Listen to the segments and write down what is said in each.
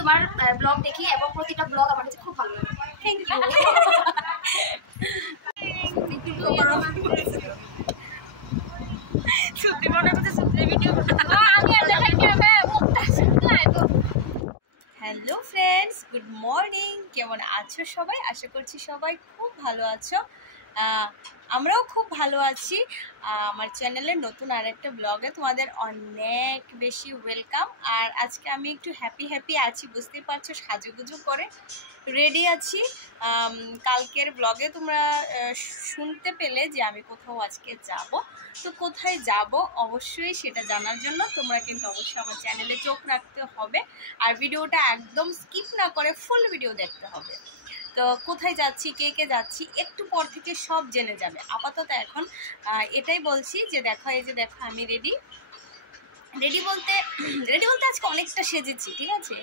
তোমার ব্লগ দেখি এবং প্রতিটা ব্লগ আমার কাছে খুব ভালো লাগে। Thank you. সত্যি মনে হচ্ছে সত্যি ভিডিও আমি হ্যালো ফ্রেন্ডস, গুড মর্নিং। কেমন আছো সবাই? আশা করছি সবাই খুব ভালো আছো। আমরাও খুব ভালো আছি। আমার চ্যানেলের নতুন আরেকটা ব্লগে তোমাদের অনেক বেশি ওয়েলকাম। আর আজকে আমি একটু হ্যাপি আছি, বুঝতেই পারছো, সাজুগুজু করে রেডি আছি। কালকের ব্লগে তোমরা শুনতে পেলে যে আমি কোথাও আজকে যাব। তো কোথায় যাব অবশ্যই সেটা জানার জন্য তোমরা কিন্তু অবশ্যই আমার চ্যানেলে চোখ রাখতে হবে আর ভিডিওটা একদম স্কিপ না করে ফুল ভিডিও দেখতে হবে। তো কোথায় যাচ্ছি, কে যাচ্ছি, একটু পর থেকে সব জেনে যাবে। আপাতত এখন এটাই বলছি যে দেখো, এই যে দেখো আমি রেডি বলতে আজকে অনেকটা সেজেছি, ঠিক আছে।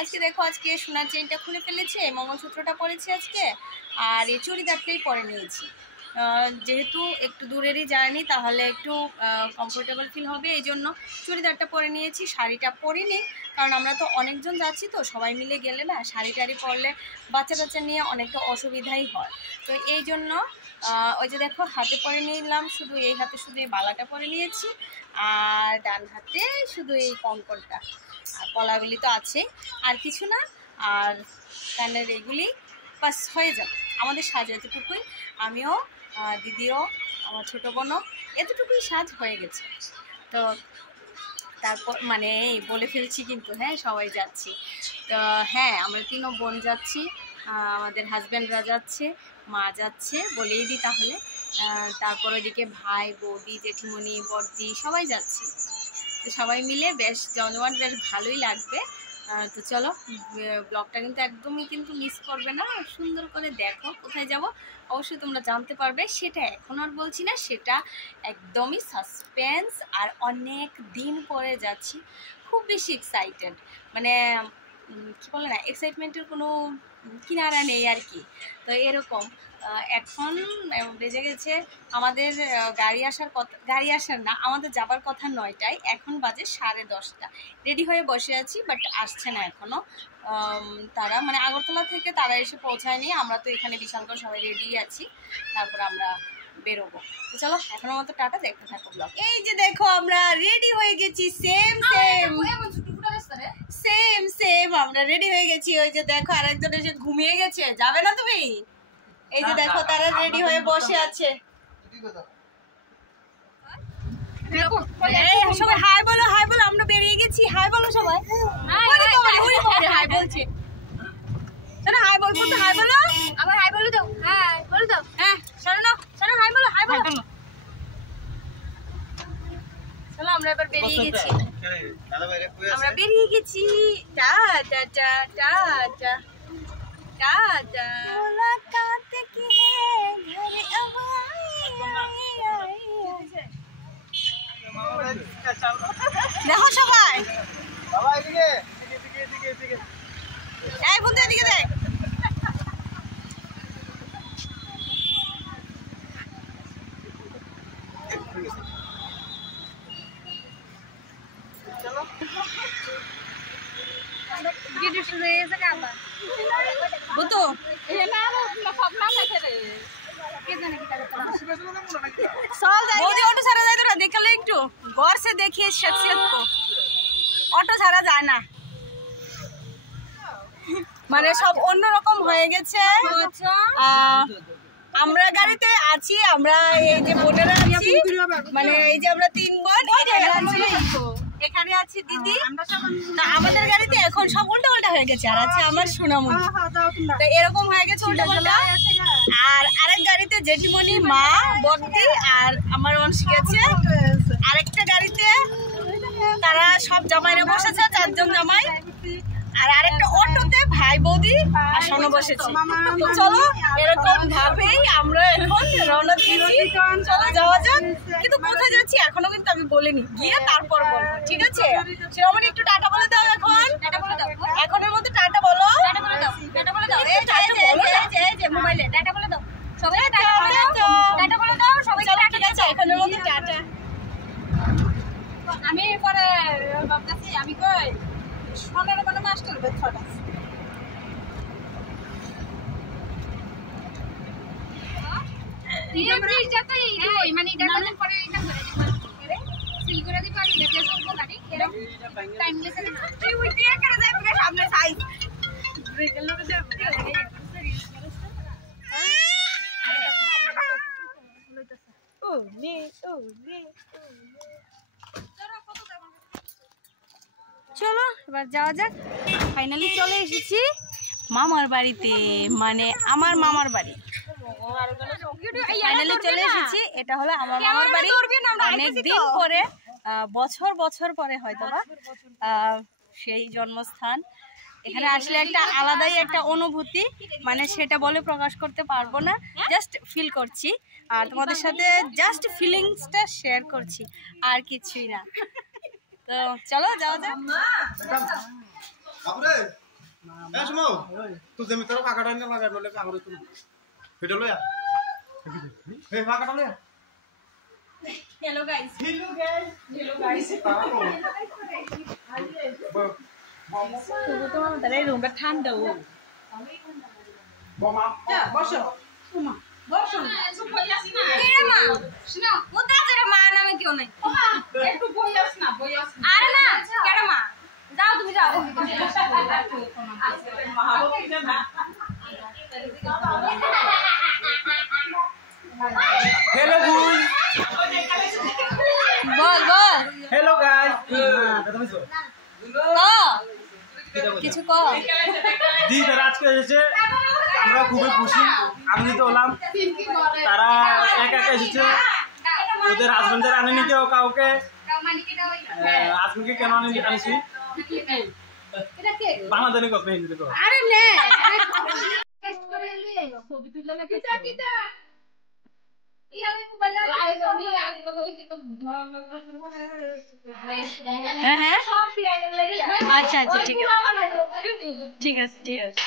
আজকে দেখো, আজকে সোনার চেইনটা খুলে ফেলেছি, মঙ্গলসূত্রটা পরেছি আজকে, আর এই চুড়িদারটাই পরে নিয়েছি। যেহেতু একটু দূরেরই জার্নি, তাহলে একটু কমফোর্টেবল ফিল হবে, এই জন্য চুড়িদারটা পরে নিয়েছি। শাড়িটা পরিনি, কারণ আমরা তো অনেকজন যাচ্ছি, তো সবাই মিলে গেলে না শাড়ি টাড়ি পরলে বাচ্চা নিয়ে অনেকটা অসুবিধাই হয়। তো এই জন্য ওই যে দেখো হাতে পরে নিলাম, শুধু এই হাতে শুধু এই বালাটা পরে নিয়েছি, আর ডান হাতে শুধু এই কঙ্কনটা, আর কলাগুলি তো আছে, আর কিছু না, আর কানের এগুলি বাস হয়ে যাবে আমাদের সাজ। এতটুকুই, আমিও দিদিও আমার ছোটো বোনও এতটুকুই সাজ হয়ে গেছে। তো তারপর মানে বলে ফেলছি কিন্তু, হ্যাঁ সবাই যাচ্ছি। তো হ্যাঁ, আমরা 3 বোন যাচ্ছি, আমাদের হাজব্যান্ডরা যাচ্ছে, মা যাচ্ছে, বলেই দিই তাহলে। তারপর ওইদিকে ভাই, বৌদি, জেঠিমণি, বড়দি সবাই যাচ্ছি। তো সবাই মিলে বেশ জমজমাট, বেশ ভালোই লাগবে। তো চলো, ব্লগটা কিন্তু একদমই কিন্তু মিস করবে না, সুন্দর করে দেখো। কোথায় যাব অবশ্যই তোমরা জানতে পারবে, সেটা এখন আর বলছি না, সেটা একদমই সাসপেন্স। আর অনেক দিন পরে যাচ্ছি, খুব বেশি এক্সাইটেড, মানে কী বলে না, এক্সাইটমেন্টের কোনো কিনারা নেই আর কি। তো এরকম এখন বেজে গেছে আমাদের গাড়ি আসার না, আমাদের যাবার কথা 9টায়, এখন বাজে 10:30। রেডি হয়ে বসে আছি, বাট আসছে না এখনও তারা, মানে আগরতলা থেকে তারা এসে পৌঁছায়নি। আমরা তো এখানে বিশালগড় সবাই রেডি আছি, তারপর আমরা বেরোবো। তো চলো এখনো মতো টাটা, দেখতে থাকো ব্লগ। এই যে দেখো আমরা রেডি হয়ে গেছি, সেম আমরা রেডি হয়ে গেছি। ওই যে দেখো আরেকজন এসে ঘুমিয়ে গেছে, যাবে না তুমি? এই যে দেখো তারা রেডি হয়ে বসে আছে। সবাই হাই বলো, আমরা বেরিয়ে গেছি, হাই বলো সবাই। হাই বলছে, হাই বলবো তো, হাই বলো, আবার হাই বলে দাও, হ্যাঁ বলে দাও, হ্যাঁ শোনো হাই বলো। চলো আমরা এবার বেরিয়ে গেছি, টাটা। मुलाकात की है घर अब দেখো সবাই, এই বন্ধু এদিকে দেখ। চলো ভিডিও শুরু হয়ে গেছে কাবা বুতো ऑटो ছাড়া যায় তোরা দেখলে একটু गौर से देखिए शख्सियत को, অটো ছাড়া যায় না, মানে সব অন্যরকম হয়ে গেছে। আমরা গাড়িতে আছি, আমরা এই যে বোনেরা আছি, মানে এই যে আমরা 3 বোন এখানে আছি, দিদি। না আমাদের গাড়িতে এখন সব উল্টা হয়ে গেছে, আর আছে আমার সোনামণি, তো এরকম হয়ে গেছে উল্টা। আর আরেক গাড়িতে জেঠিমণি, মা, বড়দি আর আমার অংশী আছে। আরেকটা গাড়িতে তারা সব জামাইরা বসেছে, 4 জন জামাই। আর আরেকটা অটোতে ভাই, বৌদি আর সোনা বসেছে। তো চলো এরকম ভাবেই আমরা এখন রওনা দিয়েছি, চলো যাওয়া যাক। কিন্তু কোথায় যাচ্ছি এখনো কিন্তু আমি বলিনি, গিয়ে তারপর বলবো, ঠিক আছে? সেরকম একটু টাটা বলে দাও। 15 মানে মাস্টার বেতফাট আছে এই ব্রিজ যত এই মানে এটা কত পরে এটা করে দিই সিল করে দিই পারি দেখলে সব গাড়ি টাইম লেসে না তুই উঠে করে যাই পুরো সামনে সাইজ ব্রেকের লোকে যে ও নে চলো এবার যাওয়া যাক। ফাইনালি চলে এসেছি মামার বাড়িতে, মানে আমার মামার বাড়ি। ফাইনালি চলে এসেছি, এটা হলো আমার মামার বাড়ি। অনেকদিন পরে, বছর বছর পরে হয়তো বা সেই জন্মস্থান। এখানে আসলে একটা আলাদাই একটা অনুভূতি, মানে সেটা বলে প্রকাশ করতে পারবো না, জাস্ট ফিল করছি আর তোমাদের সাথে জাস্ট ফিলিংসটা শেয়ার করছি, আর কিছুই না। তো চলো যাওয়া যাক। বাবুরে এ শুনো তুই জমি তোর কাকাটা নিয়ে লাগা নলে কাগরে তুই ভিডিও লয়া এই কাকাটা লয়া হ্যালো গাইস তাহলে রুমটা ঠান্ডা ও বাবা বসো বসো কে মা শুনো মুদা জেরে মা নামে কেউ নাই একটু বই আস না আরে না কেডা মা যাও তুমি যাও हेलो गुड বল বল हेलो गाइस কথা বলছো কিছু ক দি তারা আজকে এসেছে, আমরা খুবই খুশি আনন্দিত হলাম। তারা একা একা এসেছে, ওদের হাজবেন্ডদের আনেনি কেউ কাউকে। হাজবেন্ডকে কেন আনিছি বাংলাদেশি কথা হিন্দিতে কথা। আরে নে ছবি তুললে নাকি চাকিটা হ্যাঁ হ্যাঁ আচ্ছা আচ্ছা ঠিক আছে ঠিক আছে ঠিক আছে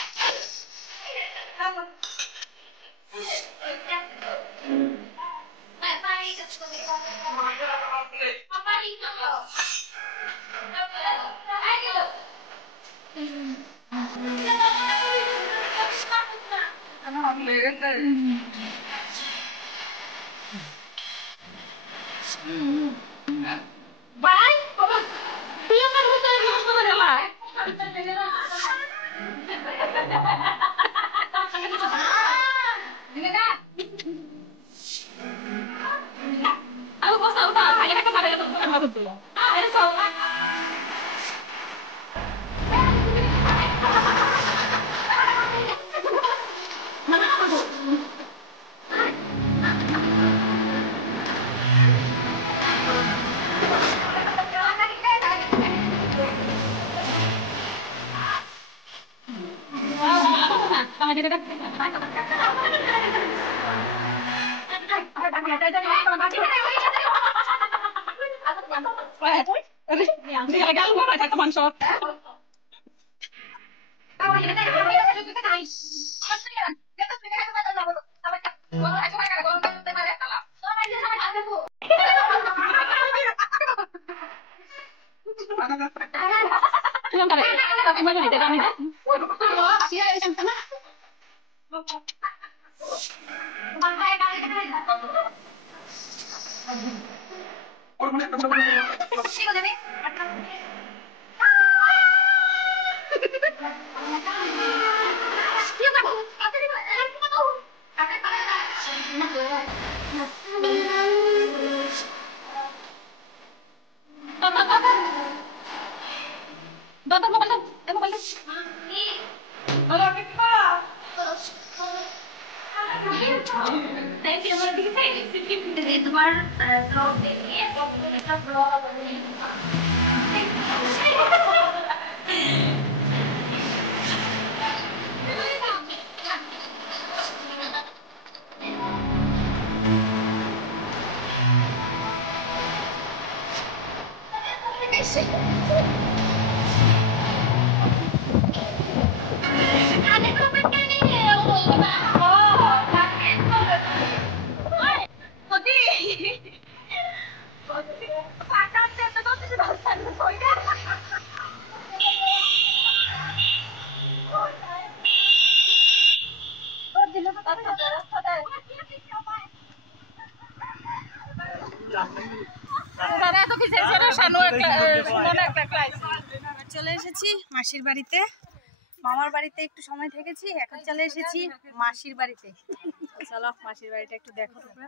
এসেছি মাসির বাড়িতে, মামার বাড়িতে একটু সময় থেকেছি, এখন চলে এসেছি মাসির বাড়িতে। চলো মাসির বাড়িটা একটু দেখো তোমরা।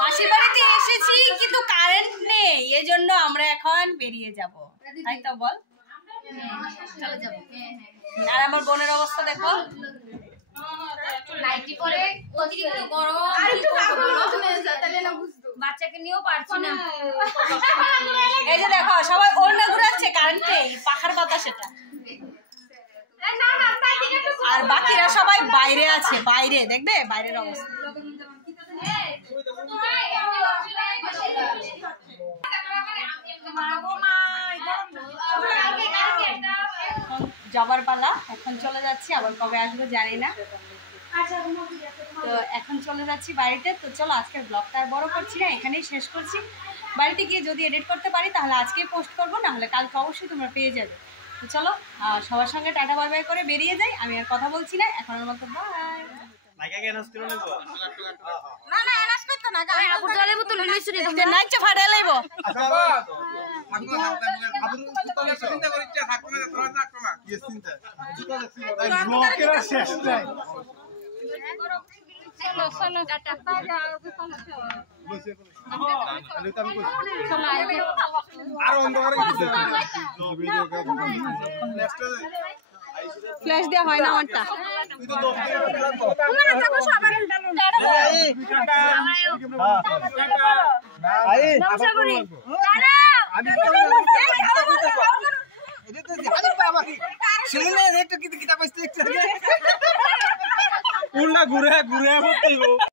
মাসির বাড়িতে এসেছি কিন্তু কারেন্ট নেই, এই জন্য আমরা এখন বেরিয়ে যাব, তাই তো বল? আর আমার বোনের অবস্থা দেখো, লাইটি পরে অতিরিক্ত গরম, বাচ্চাকে নিয়েও পারছি না। এই যে দেখো সবাই ওড়না ঘুরাচ্ছে, কারেন্ট নেই, পাখার বাতাস এটা। আর বাকিরা সবাই বাইরে আছে, বাইরে দেখবে বাইরের অবস্থা। যাবার পালা, এখন চলে যাচ্ছি, আবার কবে আসবো জানি না। তো এখন চলে যাচ্ছি বাড়িতে। তো চলো আজকের ব্লগটা আর বড় করছি না, এখানেই শেষ করছি। বাড়িতে গিয়ে যদি এডিট করতে পারি তাহলে আজকেই পোস্ট করবো, না হলে কালকে অবশ্যই তোমরা পেয়ে যাবে। তো চলো সবার সঙ্গে টাটা বাই বাই করে বেরিয়ে যাই, আমি আর কথা বলছি না এখনের মতো, বাই। না না এনাস করতে না, আবু জলে বোতল লইছি রে, যে নাইচে ফাড়া লাইবো। ফ্ল্যাশ দেওয়া হয় না আমারটা। ঘুরে ঘুরে